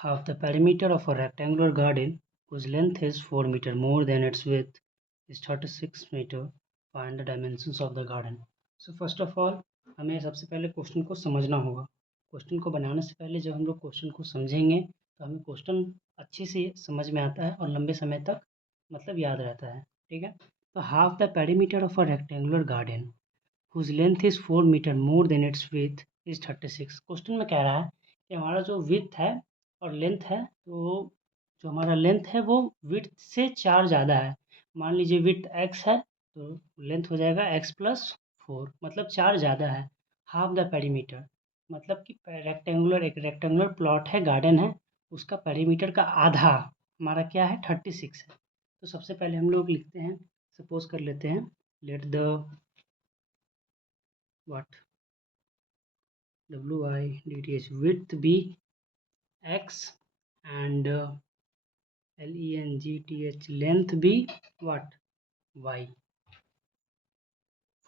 half the perimeter of a rectangular garden whose length is 4 meter more than its width is 36 meter. Find the dimensions of the garden. So first of all हमें सबसे पहले question को समझना होगा. Question को बनाने से पहले जब हम लोग क्वेश्चन को समझेंगे तो हमें क्वेश्चन अच्छे से समझ में आता है और लंबे समय तक मतलब याद रहता है. ठीक है. तो half the perimeter of a rectangular garden whose length is 4 meter more than its width is 36. Question में कह रहा है कि हमारा जो विड्थ है और लेंथ है, तो जो हमारा लेंथ है वो विड्थ से 4 ज़्यादा है. मान लीजिए विड्थ x है तो लेंथ हो जाएगा x प्लस 4, मतलब 4 ज़्यादा है. हाफ द पेरीमीटर मतलब कि एक रेक्टेंगुलर प्लॉट है, गार्डन है, उसका पेरीमीटर का आधा हमारा क्या है 36 है. तो सबसे पहले हम लोग लिखते हैं, सपोज कर लेते हैं, let the width width be x and length be y.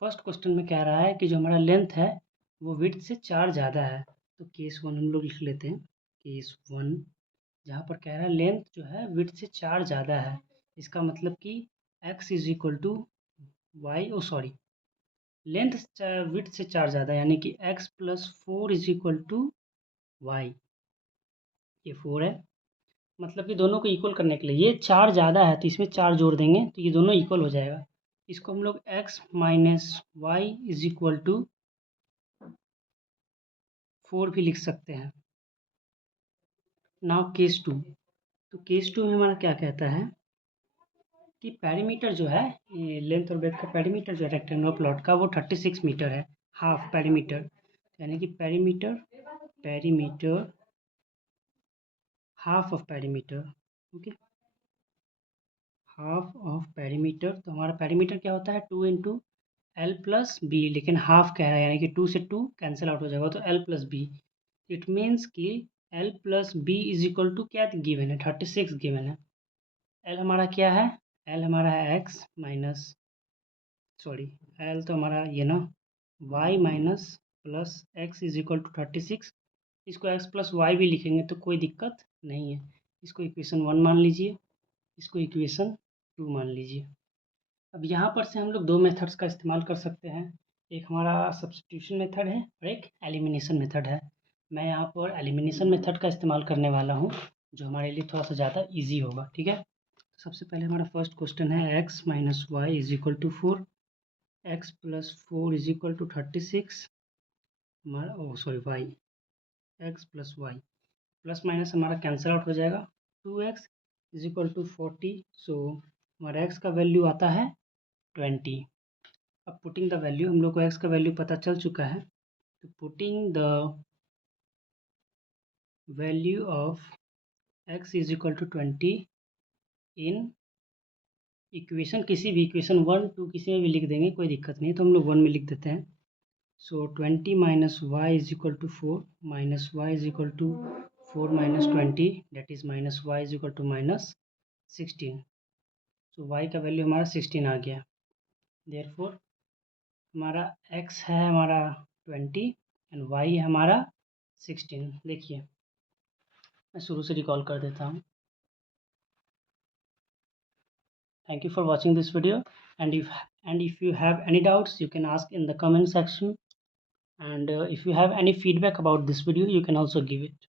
First question में कह रहा है कि जो हमारा लेंथ है वो विड्थ से 4 ज़्यादा है. तो केस 1 हम लोग लिख लेते हैं. केस 1 जहाँ पर कह रहा है लेंथ जो है विड्थ से 4 ज़्यादा है, इसका मतलब कि x is equal to y, length width से 4 ज़्यादा यानी कि x plus 4 is equal to y. ये 4 है, मतलब कि दोनों को इक्वल करने के लिए ये 4 ज़्यादा है तो इसमें 4 जोड़ देंगे तो ये दोनों इक्वल हो जाएगा. इसको हम लोग x minus y is equal to 4 भी लिख सकते हैं. Now case 2. तो केस 2 में हमारा क्या कहता है कि पेरीमीटर जो है, लेंथ और ब्रेथ का पेरीमीटर जो है रेक्टेंगुलर प्लॉट का वो 36 मीटर है. हाफ पेरीमीटर यानी कि perimeter half of perimeter. Okay, half of perimeter. तो हमारा पेरीमीटर क्या होता है 2 इंटू एल प्लस बी, लेकिन हाफ कह रहा है यानी कि 2 से 2 कैंसिल आउट हो जाएगा तो L plus B. It means कि L plus B is equal to क्या गिवन है 36 गिवन है. एल हमारा क्या है, एल हमारा है एक्स माइनस एल तो हमारा ये ना y minus plus x is equal to 36. इसको एक्स प्लस वाई भी लिखेंगे तो कोई दिक्कत नहीं है. इसको इक्वेशन 1 मान लीजिए, इसको इक्वेशन 2 मान लीजिए. अब यहाँ पर से हम लोग दो मेथड्स का इस्तेमाल कर सकते हैं. एक हमारा सब्स्टिट्यूशन मेथड है और एक एलिमिनेशन मेथड है. मैं यहाँ पर एलिमिनेशन मेथड का इस्तेमाल करने वाला हूँ जो हमारे लिए थोड़ा सा ज़्यादा इजी होगा. ठीक है. सबसे पहले हमारा फर्स्ट क्वेश्चन है x minus y is equal to 4, x plus 4 is equal to 36. हमारा y, x plus y plus minus हमारा कैंसिल आउट हो जाएगा. 2x is equal to 40. सो हमारा x का वैल्यू आता है 20. अब पुटिंग द वैल्यू, हम लोग को x का वैल्यू पता चल चुका है. तो putting the value of x is equal to 20 in equation, किसी भी इक्वेशन 1 2 किसी में भी लिख देंगे, कोई दिक्कत नहीं. तो हम लोग 1 में लिख देते हैं. So 20 minus y is equal to 4 minus y is equal to 4 minus 20 that is minus y is equal to minus 16. So y का वैल्यू हमारा 16 आ गया. देयरफॉर हमारा x है हमारा 20 एंड y है हमारा 16. देखिए मैं शुरू से रिकॉल कर देता हूँ. Thank you for watching this video, and if you have any doubts you can ask in the comment section, and if you have any feedback about this video you can also give it.